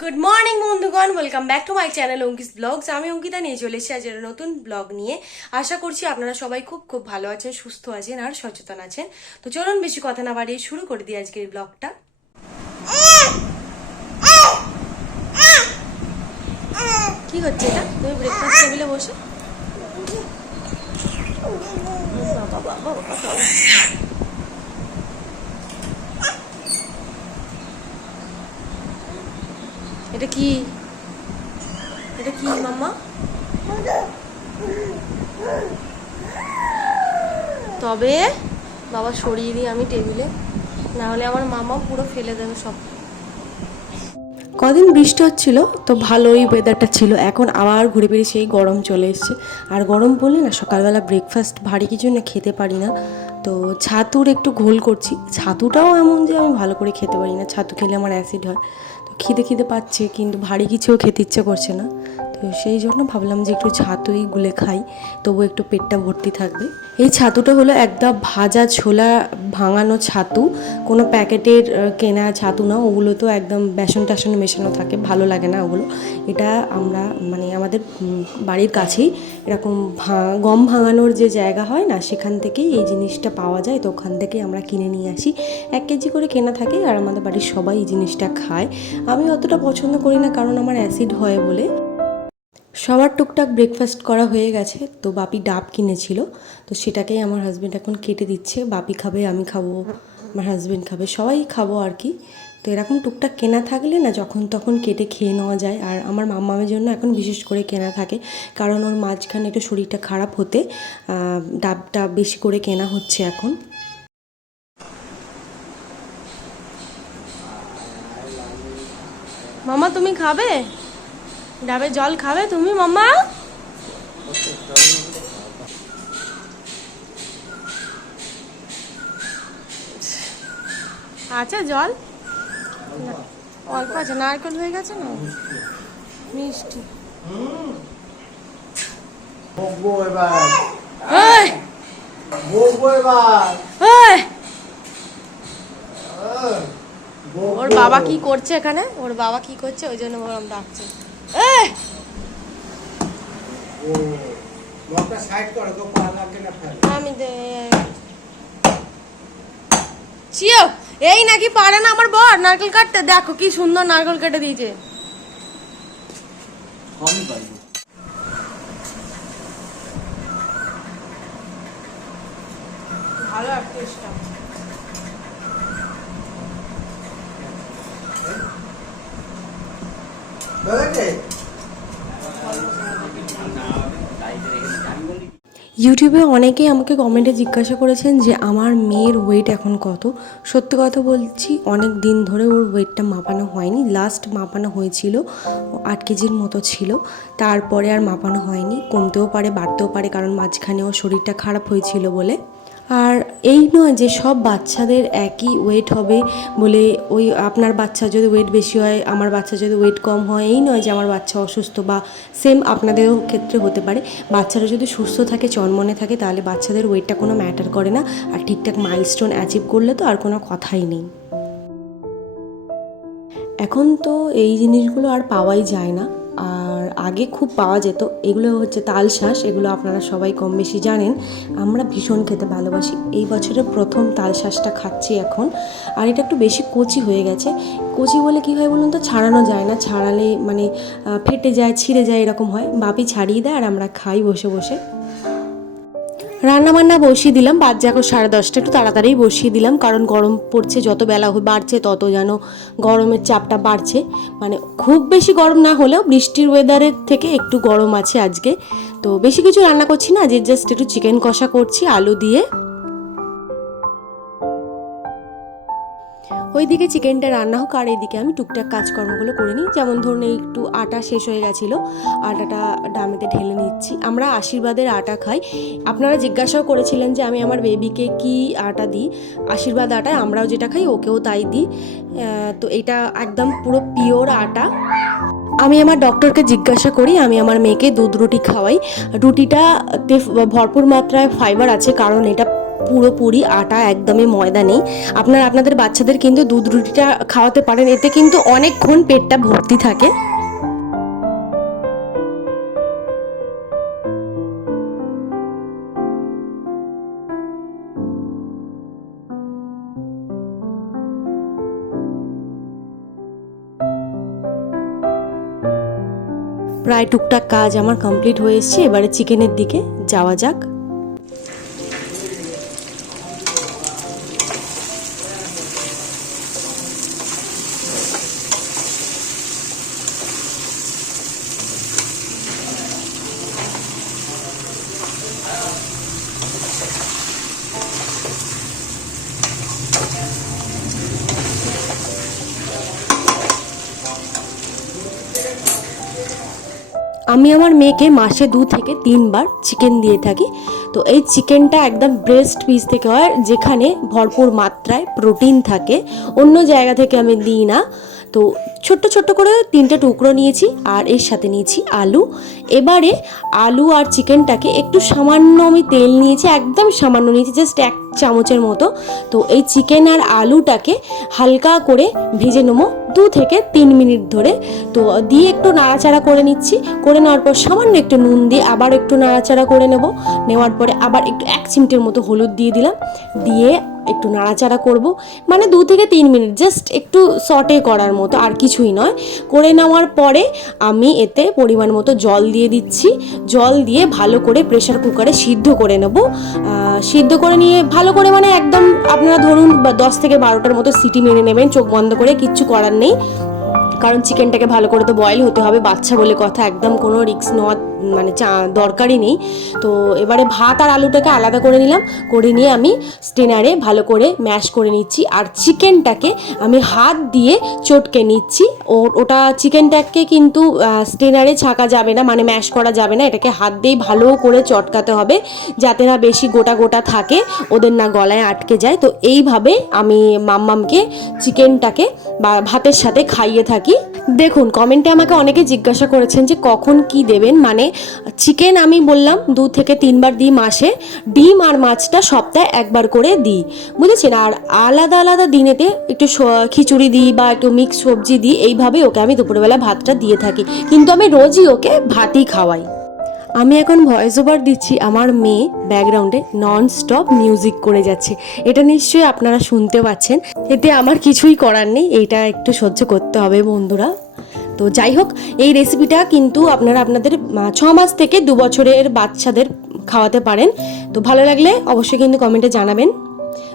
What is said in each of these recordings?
Good morning বন্ধুগণ। Welcome back to my channel Ankis blogs আমি অঙ্কিতা নিয়ে চলে এসেছি আজ একটা নতুন ব্লগ নিয়ে। আশা করছি আপনারা সবাই খুব খুব ভালো আছেন সুস্থ আছেন আর সচেতন আছেন। তো চলুন বেশি কথা না বাড়িয়ে শুরু করে দিই আজকের ব্লগটা কি হচ্ছে এটা? তুমি ব্রেকফাস্ট টেবিলে বসে। বাবা, বাবা, এটা কি? এটা কি, মাম্মা? তবে বাবা সরিয়ে দিই আমি টেবিলে না হলে আমার মামা পুরো ফেলে দেবে সব। কদিন বৃষ্টি হচ্ছিল, তো ভালোই ওয়েদারটা ছিল। এখন আবার ঘুরে ফিরে সেই গরম চলে এসছে। আর গরম পড়লে না, সকালবেলা ব্রেকফাস্ট ভারী কিছু না খেতে পারি না। তো ছাতুর একটু ঘোল করছি। ছাতুটাও এমন যে আমি ভালো করে খেতে পারি না। ছাতু খেলে আমার অ্যাসিড হয়। খিদে খিদে পাচ্ছে কিন্তু ভারী কিছুও খেতে ইচ্ছে করছে না। তো সেই জন্য ভাবলাম যে একটু ছাতুই গুলে খাই তবু একটু পেটটা ভর্তি থাকবে। এই ছাতুটা হলো একদম ভাজা ছোলা ভাঙানো ছাতু, কোনো প্যাকেটের কেনা ছাতু না, ওগুলো তো একদম বেসন টাসন মেশানো থাকে, ভালো লাগে না ওগুলো। এটা আমরা মানে আমাদের বাড়ির কাছেই এরকম গম ভাঙানোর যে জায়গা হয় না, সেখান থেকেই এই জিনিসটা পাওয়া যায়, তো ওখান থেকেই আমরা কিনে নিয়ে আসি। এক কেজি করে কেনা থাকে আর আমাদের বাড়ির সবাই এই জিনিসটা খায়। আমি অতটা পছন্দ করি না, কারণ আমার অ্যাসিড হয় বলে। সবার টুকটাক ব্রেকফাস্ট করা হয়ে গেছে। তো বাপি ডাব কিনেছিল। তো সেটাকেই আমার হাজব্যান্ড এখন কেটে দিচ্ছে। বাপি খাবে, আমি খাব, আমার হাজব্যান্ড খাবে। সবাই খাব আর কি। তো এরকম টুকটাক কেনা থাকলে না যখন তখন কেটে খেয়ে নেওয়া যায়। আর আমার মাম্মামের জন্য এখন বিশেষ করে কেনা থাকে। কারণ ওর মাঝখানে একটু শরীরটা খারাপ হতে ডাবটা বেশি করে কেনা হচ্ছে এখন। মামা, তুমি খাবে? ডাবের জল খাবে তুমি মাম্মা? আছে জল। অল্প আছে নারকেল হয়ে গেছে না? মিষ্টি। ওর বাবা কি করছে এখানে? ওর বাবা কি করছে? ওই জন্য ওরম ডাকছে। আমি চিও এই নাকি পারে না আমার বর? নারকেল কাটতে। দেখো কি সুন্দর নারকেল কেটে দিয়েছে। ভালো আর টেস্টটা ইউটিউবে অনেকেই আমাকে কমেন্টে জিজ্ঞাসা করেছেন যে আমার মেয়ের ওয়েট এখন কত। সত্যি কথা বলছি, অনেক দিন ধরে ওর ওয়েটটা মাপানো হয়নি। লাস্ট মাপানো হয়েছিল, আট কেজির মতো ছিল। তারপরে আর মাপানো হয়নি, কমতেও পারে, বাড়তেও পারে, কারণ মাঝখানে ওর শরীরটা খারাপ হয়েছিল বলে। আর এই নয় যে সব বাচ্চাদের একই ওয়েট হবে বলে ওই আপনার বাচ্চা যদি ওয়েট বেশি হয়, আমার বাচ্চা যদি ওয়েট কম হয়, এই নয় যে আমার বাচ্চা অসুস্থ বা সেম আপনাদেরও ক্ষেত্রে হতে পারে। বাচ্চারা যদি সুস্থ থাকে, চনমনে থাকে, তাহলে বাচ্চাদের ওয়েটটা কোনো ম্যাটার করে না। আর ঠিকঠাক মাইলস্টোন অ্যাচিভ করলে তো আর কোনো কথাই নেই। এখন তো এই জিনিসগুলো আর পাওয়াই যায় না। আগে খুব পাওয়া যেত। এগুলো হচ্ছে তালশাঁস এগুলো আপনারা সবাই কম বেশি জানেন। আমরা ভীষণ খেতে ভালোবাসি। এই বছরের প্রথম তালশাঁসটা খাচ্ছি এখন। আর এটা একটু বেশি কচি হয়ে গেছে। কচি বলে কি হয় বলুন তো? ছাড়ানো যায় না। ছাড়ালে মানে ফেটে যায়, ছিঁড়ে যায়, এরকম হয়। বাপি ছাড়িয়ে দেয় আর আমরা খাই বসে বসে। রান্না বান্না বসিয়ে দিলাম, বাদ এখন সাড়ে দশটা, একটু তাড়াতাড়ি বসিয়ে দিলাম, কারণ গরম পড়ছে, যত বেলা বাড়ছে তত যেন গরমের চাপটা বাড়ছে। মানে খুব বেশি গরম না হলেও বৃষ্টির ওয়েদারের থেকে একটু গরম আছে আজকে। তো বেশি কিছু রান্না করছি না যে জাস্ট একটু চিকেন কষা করছি, আলু দিয়ে ওইদিকে চিকেনটা রান্না হোক, আর এইদিকে আমি টুকটাক কাজকর্মগুলো করে নিই। যেমন ধরুন, এই একটু আটা শেষ হয়ে গেছিল, আটাটা ডামেতে ঢেলে নিচ্ছি। আমরা আশীর্বাদের আটা খাই। আপনারা জিজ্ঞাসাও করেছিলেন যে আমি আমার বেবিকে কি আটা দিই। আশীর্বাদ আটায় আমরাও যেটা খাই, ওকেও তাই দিই। তো এটা একদম পুরো পিওর আটা। আমি আমার ডক্টরকে জিজ্ঞাসা করি, আমি আমার মেয়েকে দুধ রুটি খাওয়াই। রুটিটাতে ভরপুর মাত্রায় ফাইবার আছে, কারণ এটা পুরোপুরি আটা একদমই ময়দা নেই। আপনারা, আপনাদের বাচ্চাদের কিন্তু দুধ রুটিটা খাওয়াতে পারেন, এতে কিন্তু অনেকক্ষণ পেটটা ভর্তি থাকে। প্রায় টুকটাক কাজ আমার কমপ্লিট হয়ে এসছে। এবারে চিকেনের দিকে যাওয়া যাক। আমি আমার মেয়েকে মাসে দু থেকে তিনবার চিকেন দিয়ে থাকি। তো এই চিকেনটা একদম ব্রেস্ট পিস থেকে হয়, যেখানে ভরপুর মাত্রায় প্রোটিন থাকে। অন্য জায়গা থেকে আমি দিই না। তো ছোট্ট ছোট্ট করে তিনটে টুকরো নিয়েছি, আর এর সাথে নিয়েছি আলু। এবারে আলু আর চিকেনটাকে একটু সামান্য আমি তেল নিয়েছি, একদম সামান্য নিয়েছি জাস্ট এক চামচের মতো। তো এই চিকেন আর আলুটাকে হালকা করে ভেজে নেব দু থেকে তিন মিনিট ধরে। তো দিয়ে একটু নাড়াচাড়া করে নিচ্ছি, করে নেওয়ার পর সামান্য একটু নুন দিয়ে আবার একটু নাড়াচাড়া করে নেব। নেওয়ার পরে আবার একটু এক চিমটের মতো হলুদ দিয়ে দিলাম, দিয়ে একটু নাড়াচাড়া করব। মানে দু থেকে তিন মিনিট জাস্ট একটু সটে করার মতো, আর কিছুই নয়। করে নেওয়ার পরে আমি এতে পরিমাণ মতো জল দিয়ে দিচ্ছি। জল দিয়ে ভালো করে প্রেশার কুকারে সিদ্ধ করে নেব। সিদ্ধ করে নিয়ে ভালো করে মানে একদম আপনারা ধরুন দশ থেকে বারোটার মতো সিটি মেরে নেবেন, চোখ বন্ধ করে কিচ্ছু করার নেই। কারণ চিকেনটাকে ভালো করে তো বয়েল হতে হবে, বাচ্চা বলে কথা, একদম কোনো রিক্স নেওয়ার মানে চা- দরকারই নেই। তো এবারে ভাত আর আলুটাকে আলাদা করে নিলাম। করে নিয়ে আমি স্টেনারে ভালো করে ম্যাশ করে নিচ্ছি। আর চিকেনটাকে আমি হাত দিয়ে চটকে নিচ্ছি। ও, ওটা চিকেনটাকে কিন্তু স্টেনারে ছাকা যাবে না মানে ম্যাশ করা যাবে না। এটাকে হাত দিয়েই ভালো করে চটকাতে হবে, যাতে না বেশি গোটা গোটা থাকে, ওদের না গলায় আটকে যায়। তো এইভাবে আমি মাম্মামকে চিকেনটাকে বা ভাতের সাথে খাইয়ে থাকি। দেখুন কমেন্টে আমাকে অনেকে জিজ্ঞাসা করেছেন যে কখন কি দেবেন। মানে চিকেন আমি বললাম দু থেকে তিনবার দিই মাসে ডিম আর মাছটা সপ্তাহে একবার করে দিই। বুঝেছেন? আর আলাদা আলাদা দিনেতে একটু খিচুড়ি দিই বা একটু মিক্স সবজি দিই এইভাবে ওকে আমি দুপুরবেলা ভাতটা দিয়ে থাকি। কিন্তু আমি রোজই ওকে ভাতই খাওয়াই। আমি এখন ভয়েস ওভার দিচ্ছি আমার মেয়ে ব্যাকগ্রাউন্ডে নন স্টপ মিউজিক করে যাচ্ছে। এটা নিশ্চয়ই আপনারা শুনতে পাচ্ছেন। এতে আমার কিছুই করার নেই, এটা একটু সহ্য করতে হবে বন্ধুরা। তো যাই হোক, এই রেসিপিটা কিন্তু আপনারা আপনাদের ছ মাস থেকে দু বছরের বাচ্চাদের খাওয়াতে পারেন। তো ভালো লাগলে অবশ্যই কিন্তু কমেন্টে জানাবেন।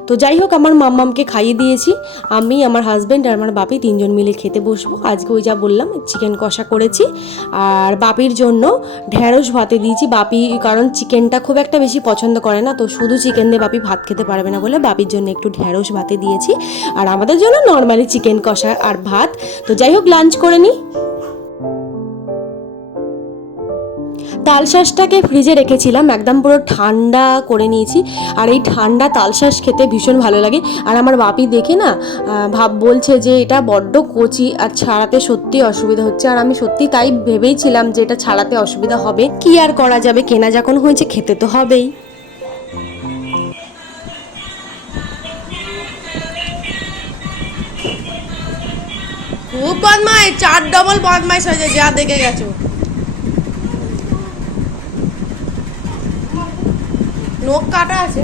তো যাই হোক, আমার মাম্মামকে খাইয়ে দিয়েছি। আমি, আমার হাজব্যান্ড আর আমার বাপি তিনজন মিলে খেতে বসবো। আজকে ওই যা বললাম চিকেন কষা করেছি। আর বাপির জন্য ঢ্যাঁড়স ভাতে দিয়েছি। বাপি, কারণ চিকেনটা খুব একটা বেশি পছন্দ করে না, তো শুধু চিকেন দিয়ে বাপি ভাত খেতে পারবে না বলে বাপির জন্য একটু ঢ্যাঁড়স ভাতে দিয়েছি। আর আমাদের জন্য নর্মালি চিকেন কষা আর ভাত। তো যাই হোক লাঞ্চ করে নিই তালশাঁসটাকে ফ্রিজে রেখেছিলাম, একদম পুরো ঠান্ডা করে নিয়েছি। আর এই ঠান্ডা তালশাঁস খেতে ভীষণ ভালো লাগে। আর আমার বাপি দেখে না ভাব বলছে যে এটা বড্ড কচি আর ছাড়াতে সত্যি অসুবিধা হচ্ছে। আর আমি সত্যি তাই ভেবেইছিলাম যে এটা ছাড়াতে অসুবিধা হবে। কি আর করা যাবে? কেনা যখন হয়েছে, খেতে তো হবেই। খুব বদমাই চার ডবল বদমাইশ হয়েছে যা দেখে গেছো। নখ কাটা আছে।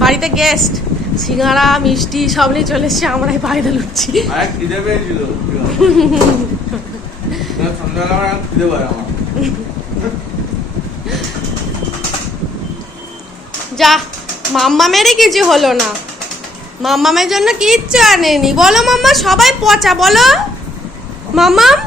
বাড়িতে গেস্ট সিঙ্গারা মিষ্টি সব নিয়ে চলে এসছে আমরাই বাইরে লুটছি। যা মাম্মামেরই কিছু হলো না। মাম্মামের জন্য কিচ্ছু আনেনি। বলো মাম্মা সবাই পচা বলো। মাম্মাম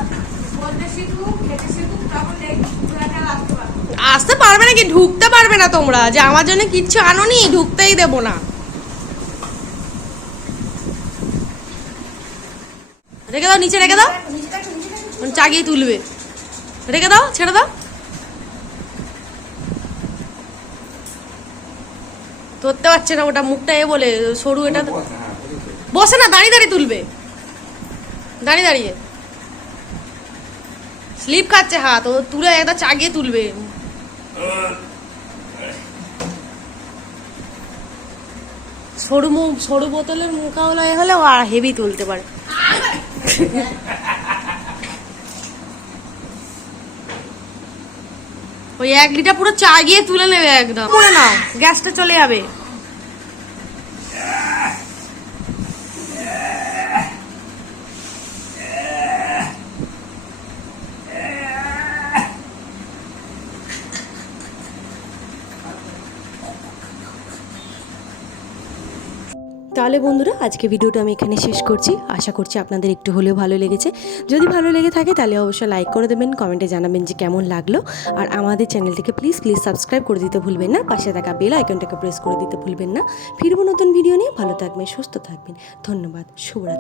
আসতে পারবে নাকি? ঢুকতে পারবে না তোমরা। যে আমার জন্য কিচ্ছু আনোনি, ঢুকতেই দেবো না। রেখে দাও, নিচে রেখে দাও। চাগিয়ে তুলবে। রেখে দাও, ছেড়ে দাও। ধরতে পারছে না ওটা মুখটা, এ বলে, সরু এটা বসে না, দাঁড়িয়ে দাঁড়িয়ে তুলবে। দাঁড়িয়ে দাঁড়িয়ে। স্লিপ খাচ্ছে হাত, ও তুলে একটা চাগিয়ে তুলবে। সরু মুখ সরু বোতলের মোকাবেলায় হলে ও আর হেভি তুলতে পারে। ওই এক লিটার পুরো চা গিয়ে তুলে নেবে একদম। পুরো নাও, গ্যাসটা চলে যাবে। তাহলে বন্ধুরা, আজকে ভিডিওটা আমি এখানে শেষ করছি। আশা করছি আপনাদের একটু হলেও ভালো লেগেছে। যদি ভালো লেগে থাকে তাহলে অবশ্যই লাইক করে দেবেন কমেন্টে জানাবেন যে কেমন লাগল। আর আমাদের চ্যানেলটিকে প্লিজ প্লিজ সাবস্ক্রাইব করে দিতে ভুলবেন না। পাশে থাকা বেল আইকনটাকে প্রেস করে দিতে ভুলবেন না। ফিরবো নতুন ভিডিও নিয়ে। ভালো থাকবেন, সুস্থ থাকবেন। ধন্যবাদ। শুভরাত্রি।